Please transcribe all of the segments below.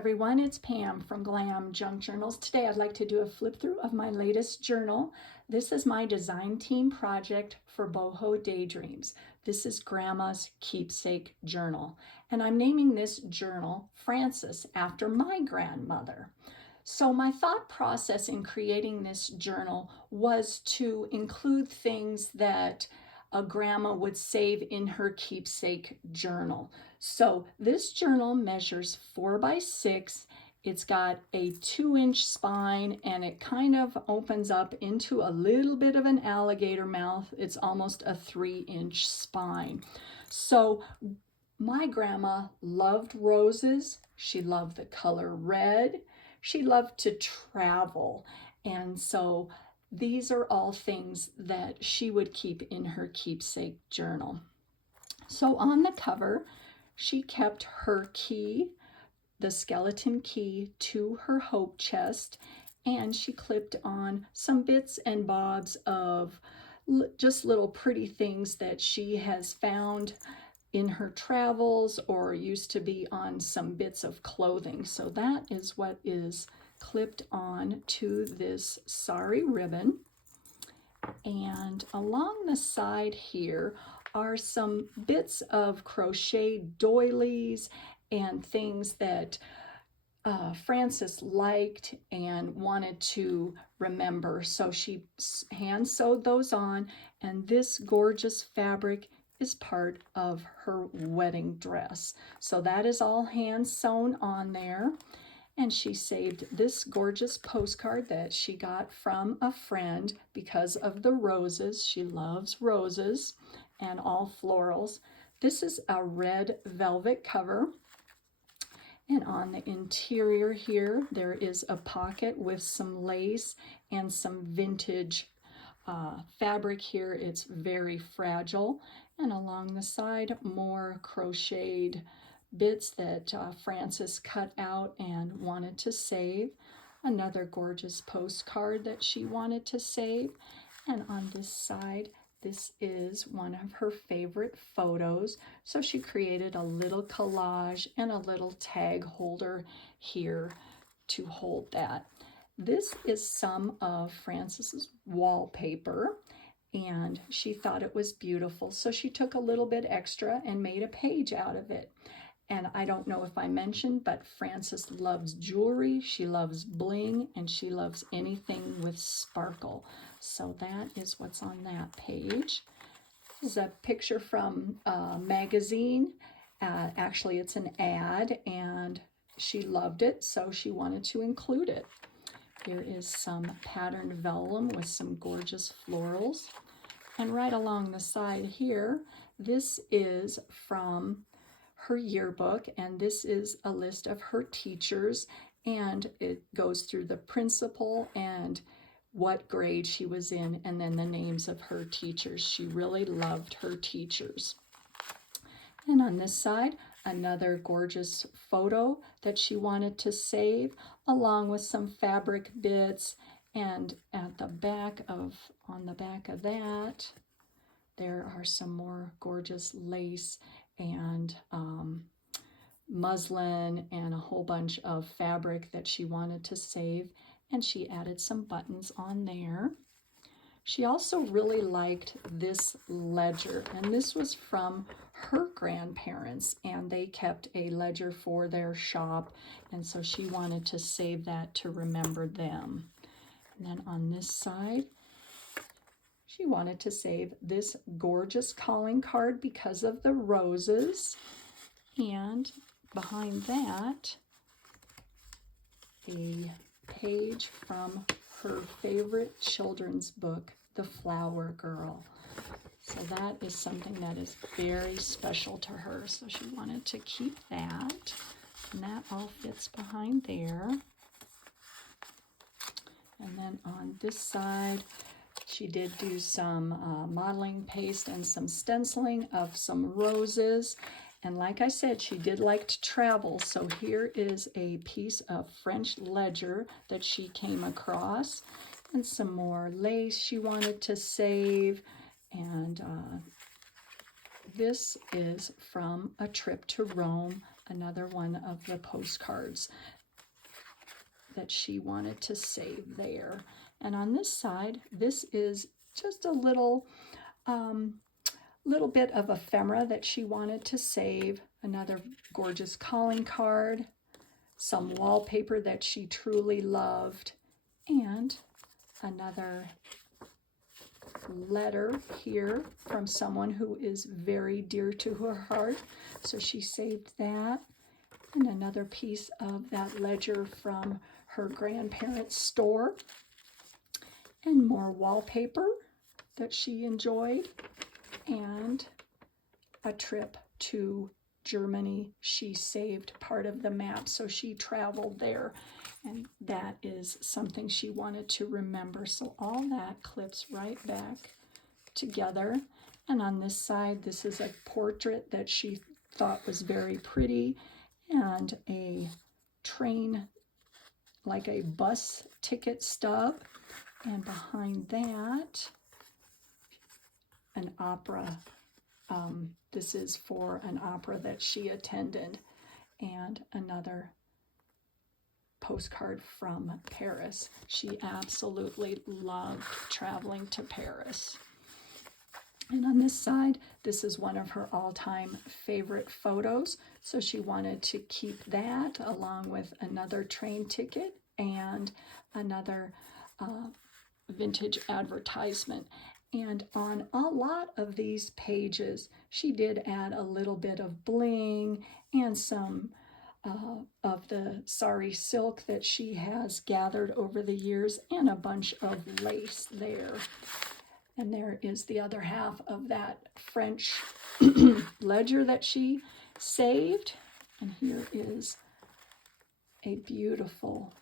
everyone, it's Pam from Glam Junk Journals. Today I'd like to do a flip through of my latest journal. This is my design team project for Bohodaydreams. This is Grandma's Keepsake Journal, and I'm naming this journal Frances after my grandmother. So my thought process in creating this journal was to include things that a grandma would save in her keepsake journal. So this journal measures 4 by 6. It's got a 2-inch spine and it kind of opens up into a little bit of an alligator mouth. It's almost a 3-inch spine. So my grandma loved roses. She loved the color red. She loved to travel. And so these are all things that she would keep in her keepsake journal. So on the cover, she kept her key, the skeleton key, to her hope chest, and she clipped on some bits and bobs of just little pretty things that she has found in her travels or used to be on some bits of clothing. So that is what is clipped on to this sari ribbon. And along the side here are some bits of crochet doilies and things that Frances liked and wanted to remember. So she hand sewed those on, and this gorgeous fabric is part of her wedding dress. So that is all hand sewn on there. And she saved this gorgeous postcard that she got from a friend because of the roses. She loves roses and all florals. This is a red velvet cover. And on the interior here, there is a pocket with some lace and some vintage fabric here. It's very fragile. And along the side, more crocheted bits that Frances cut out and wanted to save. Another gorgeous postcard that she wanted to save. And on this side, this is one of her favorite photos. So she created a little collage and a little tag holder here to hold that. This is some of Frances's wallpaper, and she thought it was beautiful. So she took a little bit extra and made a page out of it. And I don't know if I mentioned, but Frances loves jewelry, she loves bling, and she loves anything with sparkle. So that is what's on that page. This is a picture from a magazine. Actually, it's an ad, and she loved it, so she wanted to include it. Here is some patterned vellum with some gorgeous florals. And right along the side here, this is from her yearbook, and this is a list of her teachers, and it goes through the principal and what grade she was in, and then the names of her teachers. She really loved her teachers. And on this side, another gorgeous photo that she wanted to save, along with some fabric bits. And at the back of, on the back of that, there are some more gorgeous lace and muslin and a whole bunch of fabric that she wanted to save, and she added some buttons on there. She also really liked this ledger, and this was from her grandparents, and they kept a ledger for their shop, and so she wanted to save that to remember them. And then on this side, she wanted to save this gorgeous calling card because of the roses. And behind that, a page from her favorite children's book, The Flower Girl. So that is something that is very special to her. So she wanted to keep that. And that all fits behind there. And then on this side, she did do some modeling paste and some stenciling of some roses. And like I said, she did like to travel. So here is a piece of French ledger that she came across, and some more lace she wanted to save. And this is from a trip to Rome, another one of the postcards that she wanted to save there. And on this side, this is just a little bit of ephemera that she wanted to save. Another gorgeous calling card, some wallpaper that she truly loved, and another letter here from someone who is very dear to her heart. So she saved that. And another piece of that ledger from her grandparents' store. And more wallpaper that she enjoyed. And a trip to Germany. She saved part of the map, so she traveled there. And that is something she wanted to remember. So all that clips right back together. And on this side, this is a portrait that she thought was very pretty, and a train, like a bus ticket stub. And behind that, an opera. This is for an opera that she attended. And another postcard from Paris. She absolutely loved traveling to Paris. And on this side, this is one of her all-time favorite photos. So she wanted to keep that along with another train ticket and another vintage advertisement. And on a lot of these pages, she did add a little bit of bling and some of the sari silk that she has gathered over the years, and a bunch of lace there. And there is the other half of that French ledger that she saved. And here is a beautiful,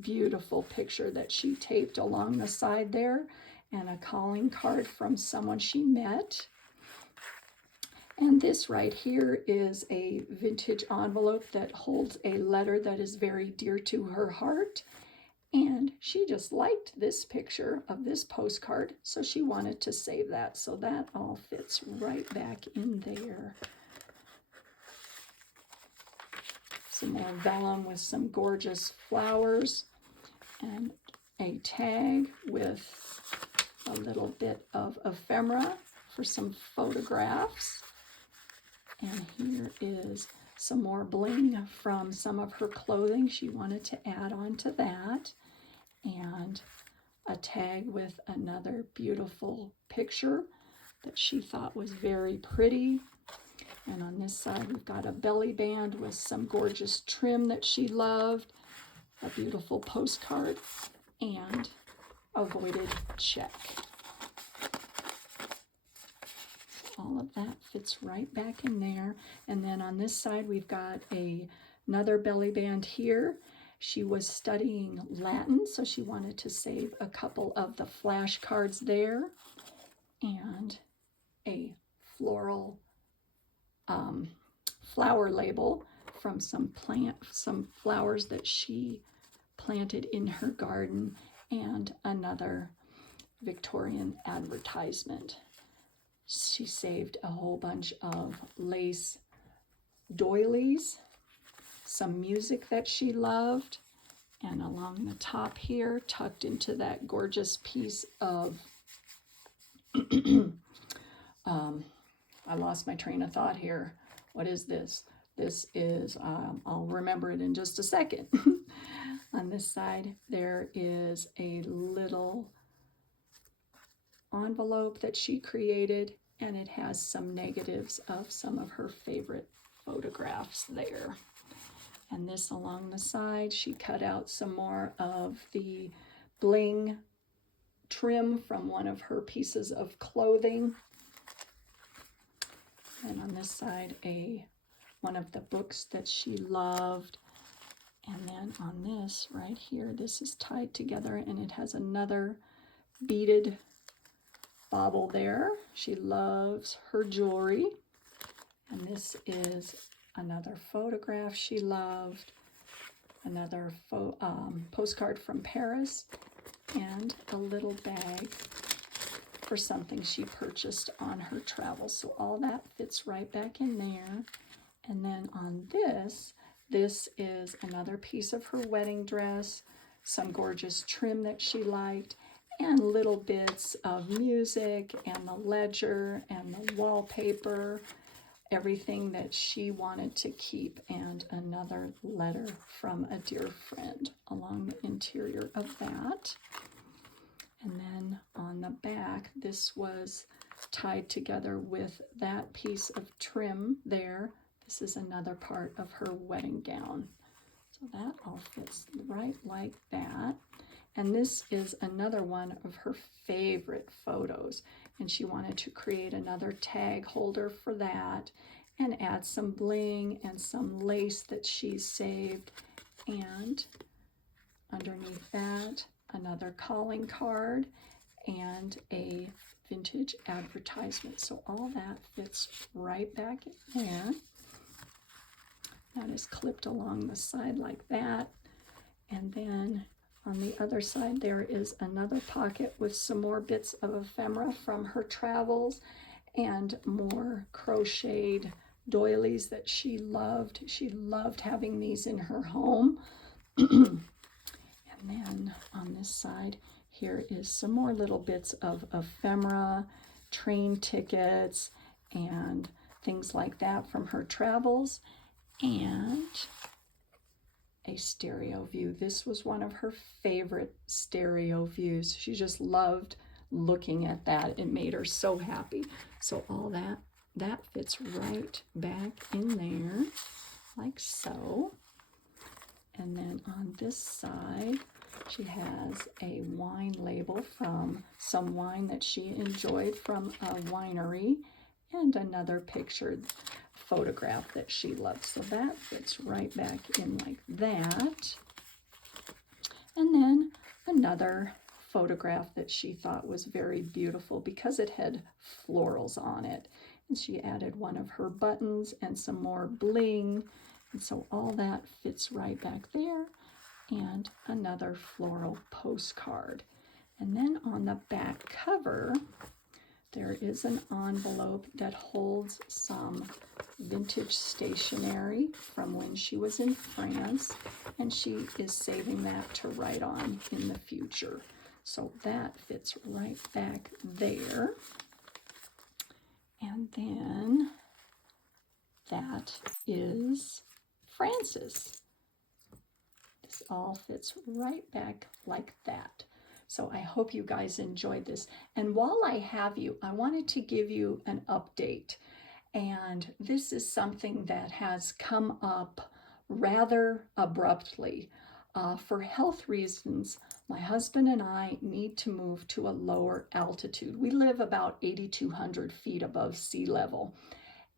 beautiful picture that she taped along the side there, and a calling card from someone she met. And this right here is a vintage envelope that holds a letter that is very dear to her heart. And she just liked this picture of this postcard, so she wanted to save that. So that all fits right back in there. Some more vellum with some gorgeous flowers, and a tag with a little bit of ephemera for some photographs. And here is some more bling from some of her clothing she wanted to add on to that. And a tag with another beautiful picture that she thought was very pretty. And on this side, we've got a belly band with some gorgeous trim that she loved, a beautiful postcard, and a voided check. All of that fits right back in there. And then on this side, we've got another belly band here. She was studying Latin, so she wanted to save a couple of the flashcards there, and a floral flower label from some flowers that she planted in her garden, and another Victorian advertisement. She saved a whole bunch of lace doilies, some music that she loved, and along the top here, tucked into that gorgeous piece of, I lost my train of thought here. What is this? This is, I'll remember it in just a second. On this side, there is a little envelope that she created, and it has some negatives of some of her favorite photographs there. And this along the side, she cut out some more of the bling trim from one of her pieces of clothing. And on this side, one of the books that she loved. And then on this right here, this is tied together, and it has another beaded bauble there. She loves her jewelry. And this is another photograph she loved, another postcard from Paris, and a little bag for something she purchased on her travels. So all that fits right back in there. And then on this is another piece of her wedding dress, some gorgeous trim that she liked, and little bits of music and the ledger and the wallpaper, everything that she wanted to keep, and another letter from a dear friend along the interior of that. And then on the back, this was tied together with that piece of trim there. This is another part of her wedding gown. So that all fits right like that. And this is another one of her favorite photos. And she wanted to create another tag holder for that and add some bling and some lace that she saved. And underneath that, another calling card and a vintage advertisement. So all that fits right back in there. That is clipped along the side like that. And then on the other side, there is another pocket with some more bits of ephemera from her travels and more crocheted doilies that she loved. She loved having these in her home. And then on this side, here is some more little bits of ephemera, train tickets, and things like that from her travels, and a stereo view. This was one of her favorite stereo views. She just loved looking at that. It made her so happy. So all that fits right back in there, like so. And then on this side, she has a wine label from some wine that she enjoyed from a winery, and another pictured photograph that she loved. So that fits right back in like that. And then another photograph that she thought was very beautiful because it had florals on it. And she added one of her buttons and some more bling. And so all that fits right back there. And another floral postcard. And then on the back cover, there is an envelope that holds some vintage stationery from when she was in France, and she is saving that to write on in the future. So that fits right back there. And then that is Frances. This all fits right back like that. So I hope you guys enjoyed this. And while I have you, I wanted to give you an update. And this is something that has come up rather abruptly. For health reasons, my husband and I need to move to a lower altitude. We live about 8,200 feet above sea level.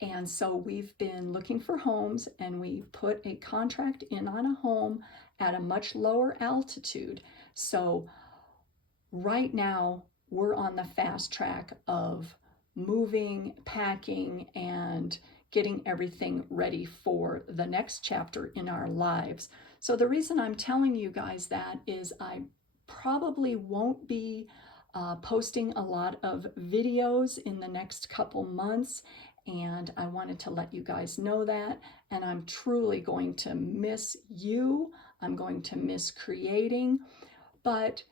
And so we've been looking for homes, and we put a contract in on a home at a much lower altitude. So right now we're on the fast track of moving, packing, and getting everything ready for the next chapter in our lives. So the reason I'm telling you guys that is I probably won't be posting a lot of videos in the next couple months, and I wanted to let you guys know that. And I'm truly going to miss you. I'm going to miss creating, but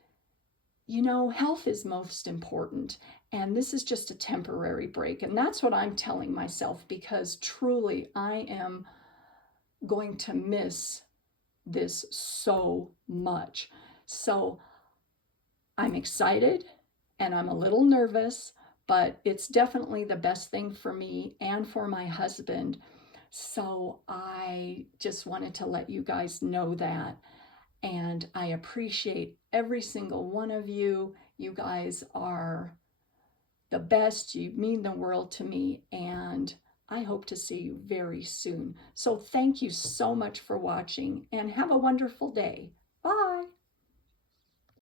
you know, health is most important, and this is just a temporary break. And that's what I'm telling myself, because truly I am going to miss this so much. So I'm excited and I'm a little nervous, but it's definitely the best thing for me and for my husband. So I just wanted to let you guys know that. And I appreciate every single one of you. You guys are the best. You mean the world to me. And I hope to see you very soon. So thank you so much for watching, and have a wonderful day.